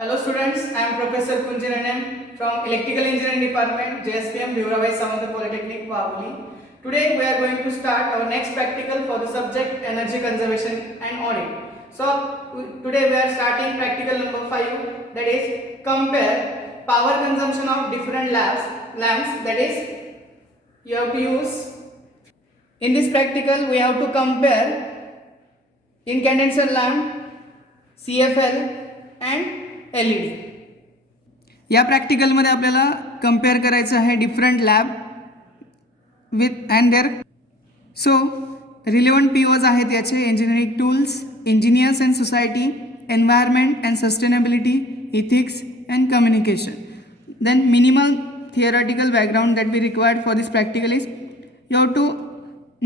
Hello students, I am Professor Kunjananan from Electrical Engineering Department, JSPM, Devarabai Samanta Polytechnic, Wavuli. Today we are going to start our next practical for the subject Energy Conservation and Audit. So today we are starting practical number 5, that is compare power consumption of different lamps, that is you have to use. In this practical we have to compare incandescent lamp, CFL and LED. या प्रॅक्टिकलमध्ये आपल्याला compare करायचं आहे different lab with and there. So relevant POs आहेत याचे engineering tools, engineers and society, environment and sustainability, ethics and communication. Then minimal theoretical background that we required for this practical is you have to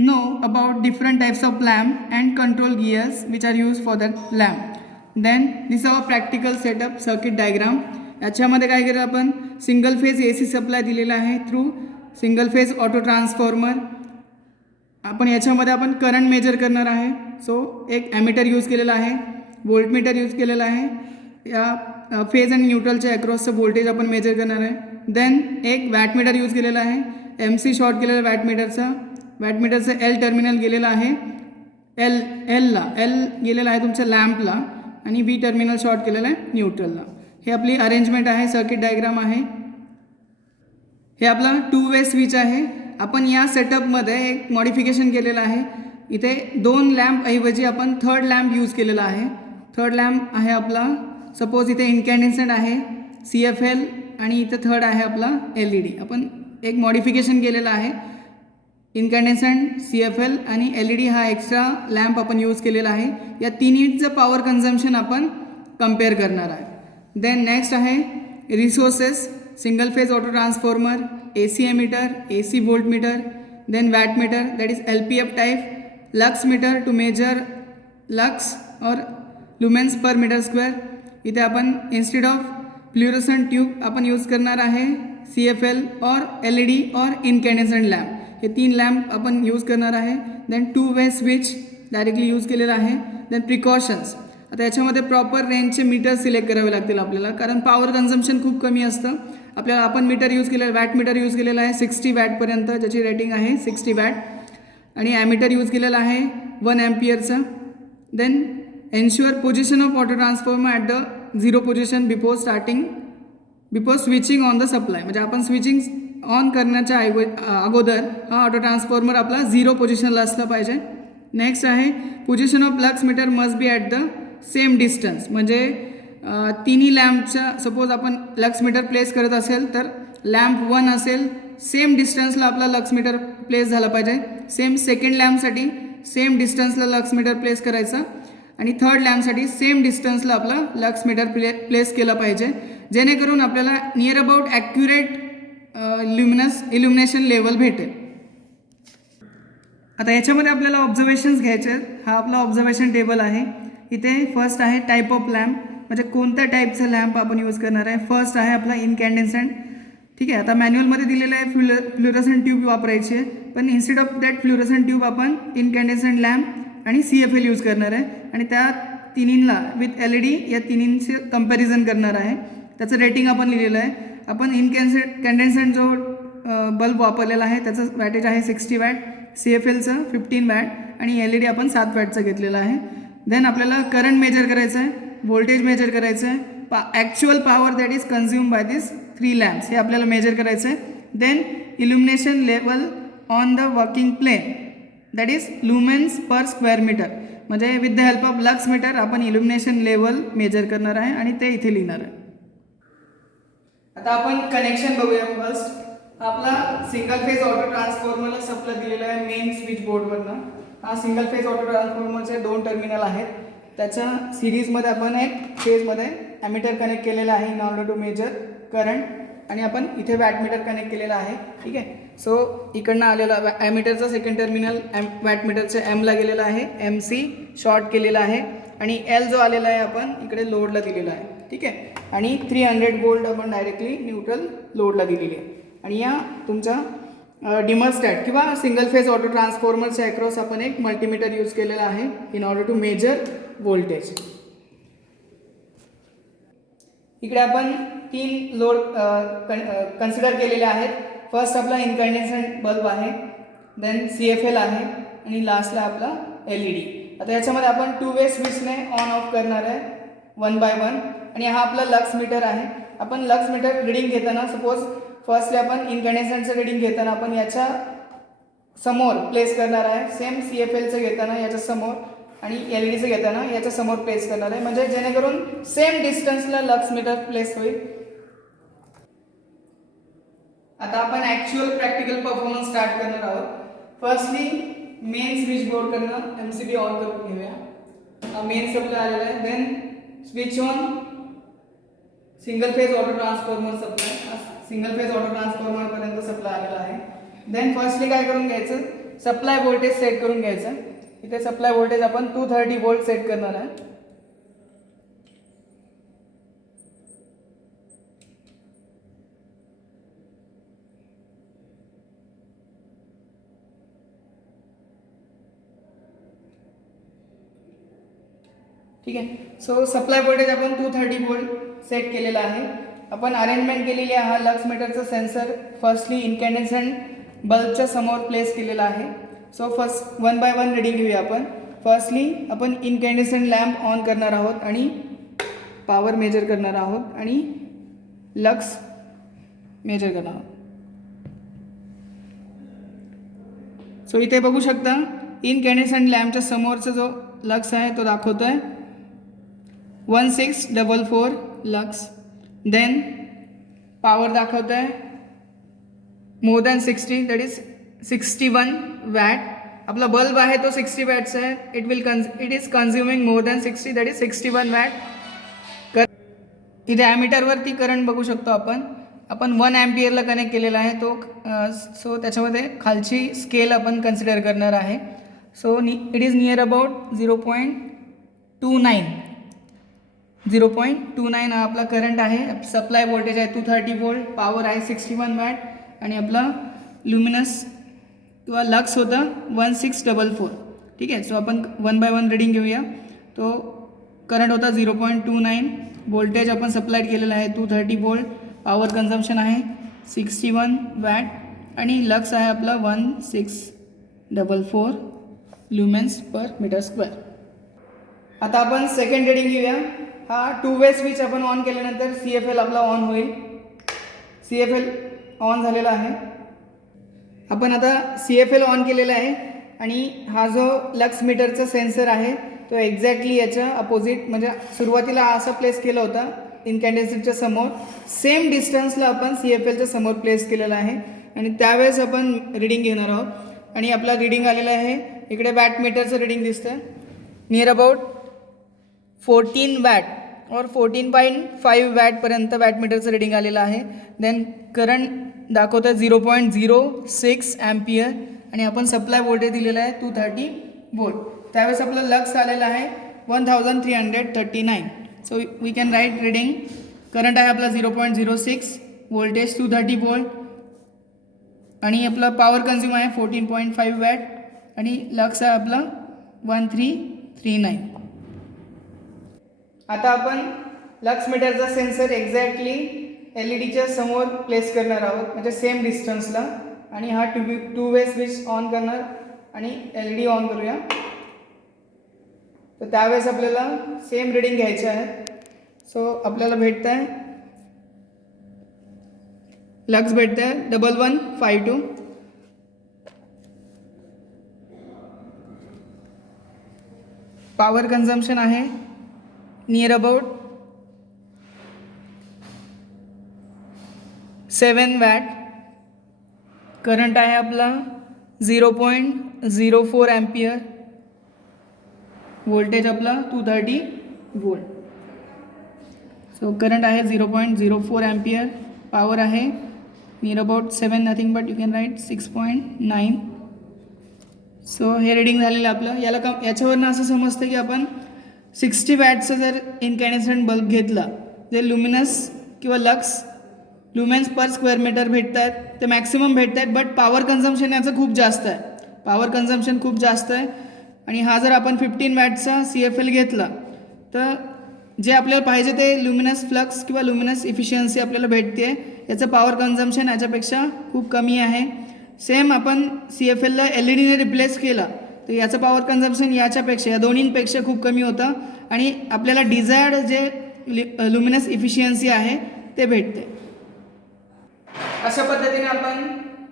know about different types of lamp and control gears which are used for that lamp. Then this is our practical setup circuit diagram. याच्यामध्ये काय केलं आपण single phase AC supply दिलेला आहे through single phase auto transformer. आपण याच्यामध्ये आपण current measure करणार आहे. सो एक ॲमीटर यूज केलेला आहे, व्होल्टमीटर यूज केलेला आहे. या फेज आणि न्यूट्रलच्या अक्रॉसचं व्होल्टेज आपण मेजर करणार आहे. देन एक वॅटमीटर यूज केलेला आहे, MC शॉर्ट केलेला वॅटमीटरचं L टर्मिनल गेलेला आहे, L गेलेला आहे तुमच्या लॅम्पला आणि V टर्मिनल शॉर्ट केलेलं आहे न्यूट्रलला. हे आपली अरेंजमेंट आहे, सर्किट डायग्राम आहे. हे आपला 2-वे स्विच आहे. आपण या सेटअपमध्ये एक मॉडिफिकेशन केलेलं आहे. इथे 2 लॅम्प ऐवजी आपण थर्ड लॅम्प यूज केलेला आहे. थर्ड लॅम्प आहे आपला, सपोज इथे इन्कॅन्डेसेंट आहे CFL आणि इथे थर्ड आहे आपला LED. आपण एक मॉडिफिकेशन केलेलं आहे. इन्कॅन्डेसेंट, CFL आणि LED हा एक्स्ट्रा लॅम्प आपण यूज केलेला आहे. या तिन्हीचं पॉवर कन्झम्पशन आपण कम्पेअर करणार आहे. देन नेक्स्ट आहे resources, single phase auto transformer, AC ammeter, AC voltmeter, then wattmeter that is LPF type, lux meter to measure lux और लुमेन्स पर मीटर स्क्वेअर. इथे आपण इन्स्टेड ऑफ फ्ल्युरोसंट ट्यूब आपण use करणार आहे CFL और LED और इन्कॅन्डेसेंट lamp. हे 3 lamp आपण यूज करणार आहे. Then two way switch directly use केलेला आहे. देन प्रिकॉशन्स, आता याच्यामध्ये प्रॉपर रेंजचे मीटर सिलेक्ट करावे लागतील आपल्याला, कारण पॉवर कन्झम्पशन खूप कमी असतं आपल्याला. आपण मीटर यूज केलेलं, वॅटमीटर यूज केलेलं आहे 60 वॅटपर्यंत, ज्याची रेटिंग आहे 60 वॅट, आणि ॲमीटर यूज केलेला आहे 1 एम्पियरचं. Then ensure position of auto transformer at the 0 position before switching on the supply. म्हणजे आपण स्विचिंग ऑन करण्याच्या अगोदर हा ऑटो ट्रान्सफॉर्मर आपला 0 पोझिशनला असला पाहिजे. नेक्स्ट आहे position of lux metre must be at the same distance. म्हणजे तिन्ही लॅम्पच्या, सपोज आपण लक्स मीटर प्लेस करत असेल तर लॅम्प 1 असेल, सेम डिस्टन्सला आपला लक्स मीटर प्लेस झाला पाहिजे. सेम सेकंड लॅम्पसाठी सेम डिस्टन्सला लक्स मीटर प्लेस करायचा आणि थर्ड लॅम्पसाठी सेम डिस्टन्सला आपला लक्स मीटर प्लेस केला पाहिजे, जेणेकरून आपल्याला नियर अबाउट ॲक्युरेट इल्युमिनेशन लेवल भेटेल. आता याच्यामध्ये आपल्याला ऑब्झर्वेशन्स घ्यायचे आहेत. हा आपला ऑब्झर्वेशन टेबल आहे. इथे फर्स्ट आहे टाईप ऑफ लॅम्प, म्हणजे कोणत्या टाईपचा लॅम्प आपण यूज करणार आहे. फर्स्ट आहे आपला इन्कॅन्डेसेंट. ठीक आहे, आता मॅन्युअलमध्ये दिलेलं आहे फ्ल्युरोसंट ट्यूब वापरायची आहे, पण इन्स्टेड ऑफ दॅट फ्ल्युरोसंट ट्यूब आपण इन्कॅन्डेसेंट लॅम्प आणि CFL यूज करणार आहे. आणि त्या तिन्हींना विथ LED या तिन्हींचे कंपॅरिझन करणार आहे. त्याचं रेटिंग आपण लिहिलेलं आहे. आपण इन्कॅन्डेसेंट जो बल्ब वापरलेला आहे त्याचं वॅटेज आहे 60 वॅट, CFLचं 15 वॅट आणि LED आपण 7 वॅटचं घेतलेलं आहे. देन आपल्याला करंट मेजर करायचं आहे, व्होल्टेज मेजर करायचं आहे, actual power that is consume by this 3 lamps हे आपल्याला मेजर करायचं आहे. Then illumination level on the working plane that is lumens per square metre. म्हणजे with the help of lux meter आपण इल्युमिनेशन लेवल मेजर करणार आहे आणि ते इथे लिहिणार आहे. आता आपण कनेक्शन बघूया. फर्स्ट आपला सिंगल फेज ऑटो ट्रान्सफॉर्मरला सप्लाय दिलेला आहे मेन स्विच बोर्डवरनं. हा सिंगल फेज ऑटो ट्रान्सफॉर्मरचे 2 टर्मिनल आहेत. त्याच्या सिरीजमध्ये आपण एक फेजमध्ये ॲमीटर कनेक्ट केलेला आहे in order to measure current, आणि आपण इथे वॅटमीटर कनेक्ट केलेला आहे. ठीक आहे, सो इकडनं आलेला ॲमीटरचा सेकंड टर्मिनल वॅटमीटरच्या Mला गेलेला आहे, MC शॉर्ट केलेला आहे, आणि L जो आलेला आहे आपण इकडे लोडला दिलेला आहे. ठीक आहे, आणि 300 वोल्ट आपण डायरेक्टली न्यूट्रल लोडला दिलेली आहे. आणि या तुमच्या डिमरस्टॅट किंवा सिंगल फेज ऑटो ट्रान्सफॉर्मरच्या अक्रॉस आपण एक मल्टीमीटर यूज केलेला आहे in order to measure voltage. इकडे आपण 3 लोड कन्सिडर केलेले आहेत. फर्स्ट आपला इनकॅन्डेसंट बल्ब आहे, देन CFL आहे आणि लास्टला आपला LED. आता याच्यामध्ये आपण 2 वे स्विचने ऑन ऑफ करणार आहे 1 बाय 1. आणि हा आपला लक्स मीटर आहे. आपण लक्स मीटर रिडिंग घेताना सपोज फर्स्टली आपण इनकॅन्डेसंटचं रिडिंग घेताना आपण याच्या समोर प्लेस करणार आहे. सेम CFLचं घेताना याच्या समोर आणि LEDचं घेताना याच्या समोर प्लेस करणार आहे, म्हणजे जेणेकरून सेम डिस्टन्सला लक्स मीटर प्लेस होईल. आता आपण ॲक्च्युअल प्रॅक्टिकल परफॉर्मन्स स्टार्ट करणार आहोत. फर्स्टली मेन स्विच बोर्डकडनं MCB ऑन करून घेऊया. मेन सप्लाय आलेला आहे. Then switch on single phase auto transformer supply, single phase auto ट्रान्सफॉर्मरपर्यंत सप्लाय आलेला आहे. देन फर्स्टली काय करून घ्यायचं, सप्लाय व्होल्टेज सेट करून घ्यायचं. इथे सप्लाय व्होल्टेज आपण 230 वोल्ट सेट करणार आहे. ठीक आहे. सो सप्लाय व्होल्टेज आपण 230 वोल्ट सेट केलेला आहे. आपण अरेंजमेंट केलेली आहे. हा लक्स मीटरचा सेन्सर फर्स्टली इनकॅन्डेसंट बल्बच्या समोर प्लेस केलेला आहे. सो फर्स्ट 1 बाय 1 रिडिंग घेऊया आपण. फर्स्टली आपण इनकॅन्डेसंट लॅम्प ऑन करणार आहोत आणि पॉवर मेजर करणार आहोत आणि लक्स मेजर करणार आहोत. सो इथे बघू शकता इनकॅन्डेसंट लॅम्पच्या समोरचा जो लक्स आहे तो दाखवतो आहे 1644 लक्स. देन पॉवर दाखवत आहे more than 60, that is 61 watt. आपला बल्ब आहे तो 60 वॅटचा आहे. It is consuming more than 60, that is 61 watt. इथे ॲमीटरवरती करंट बघू शकतो आपण 1 अँपियरला कनेक्ट केलेला आहे तो. सो त्याच्यामध्ये खालची स्केल आपण कन्सिडर करणार आहे. So it is near about 0.29 हा आपला करंट आहे. सप्लाय व्होल्टेज आहे 230 वोल्ट, पॉवर आहे 61 वॅट आणि आपला लुमिनस किंवा लक्स होता 1644. ठीक आहे. सो आपण 1 बाय 1 रिडिंग घेऊया. तो करंट होता 0.29, व्होल्टेज आपण सप्लाय केलेला आहे 230 वोल्ट, पॉवर कन्झम्पशन आहे 61 वॅट आणि लक्स आहे आपला 1644 ल्युमेन्स पर मीटर स्क्वेअर. आता आपण सेकंड रिडिंग घेऊया. हा 2 वे स्विच आपण ऑन केल्यानंतर CFL आपला ऑन होईल. CFL ऑन झालेला आहे. आपण आता CFL ऑन केलेला आहे आणि हा जो लक्स मीटरचा सेन्सर आहे तो एक्झॅक्टली याच्या अपोजिट, म्हणजे सुरुवातीला असा प्लेस केला होता इनकॅन्डेसंटच्या समोर, सेम डिस्टन्सला आपण CFLच्या समोर प्लेस केलेला आहे आणि त्यावेळेस आपण रिडिंग घेणार आहोत. आणि आपला रिडिंग आलेला आहे, इकडे वॅट मीटरचं रिडिंग दिसतं नियर अबाउट 14 वॅट और 14.5 वॅटपर्यंत वॅट मीटरचं रिडिंग आलेलं आहे. देन करंट दाखवतं 0.06 अँपियर आणि आपण सप्लाय व्होल्टेज दिलेला आहे 230 वोल्ट. त्यावेळेस आपलं लक्स आलेलं आहे 1339. So we can write reading. Current आहे आपला 0.06, व्होल्टेज 230 वोल्ट आणि आपला पॉवर कन्झ्युम आहे 14.5 वॅट आणि लक्स आहे आपला 1339. आता आपण लक्स मीटरचा सेन्सर एक्झॅक्टली LEDच्या समोर प्लेस करणार आहोत, म्हणजे सेम डिस्टन्सला. आणि हा 2 वे स्विच ऑन करणार आणि LED ऑन करूया. तर त्यावेळेस आपल्याला सेम रिडिंग घ्यायचे आहे. सो आपल्याला भेटतं आहे लक्स भेटतं आहे 1152. पॉवर कन्झम्पशन आहे नियर अबाउट 7 वॅट. करंट आहे आपला 0.04 अँपियर, व्होल्टेज आपला 230 वोल्ट. सो करंट आहे 0.04 अँपियर, पॉवर आहे near about 7, nothing but you can write 6.9. So हे रिडिंग झालेलं आपलं. याच्यावरनं असं समजतं की आपण 60 वॅटचं जर इनकॅन्डेसंट बल्ब घेतला, जे लुमिनस किंवा लक्स लुमेन्स पर स्क्वेअर मीटर भेटत आहेत ते मॅक्सिमम भेटत आहेत, बट पॉवर कन्झम्पशन याचं खूप जास्त आहे. पॉवर कन्झम्पशन खूप जास्त आहे. आणि हा जर आपण 15 वॅटचा CFL घेतला तर जे आपल्याला पाहिजे ते लुमिनस फ्लक्स किंवा लुमिनस इफिशियन्सी आपल्याला भेटते. याचं पॉवर कन्झम्पशन याच्यापेक्षा खूप कमी आहे. सेम आपण CFLला LED ने रिप्लेस केला तर याचं पॉवर कन्झम्पशन याच्यापेक्षा, या दोन्हींपेक्षा खूप कमी होतं आणि आपल्याला डिझायर्ड जे लुमिनस इफिशियन्सी आहे ते भेटते. अशा पद्धतीने आपण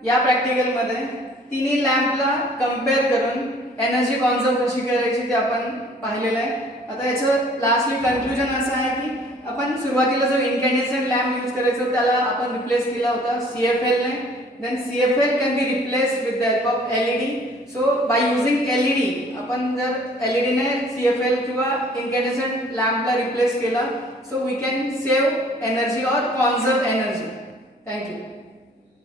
या प्रॅक्टिकलमध्ये तिन्ही लॅम्पला कम्पेअर करून एनर्जी कॉन्झर्व कशी करायची ते आपण पाहिलेलं आहे. आता याचं लास्टली कन्क्लुजन असं आहे की आपण सुरुवातीला जो इनकॅन्डेसंट लॅम्प यूज करायचो त्याला आपण रिप्लेस केला होता CFL ने. Then CFL can be replaced with the help of LED. So by using LED आपण जर LED ने CFL किंवा इनकॅन्डेसंट लॅम्पला रिप्लेस केला so we can save energy और कॉन्झर्व एनर्जी. थँक्यू.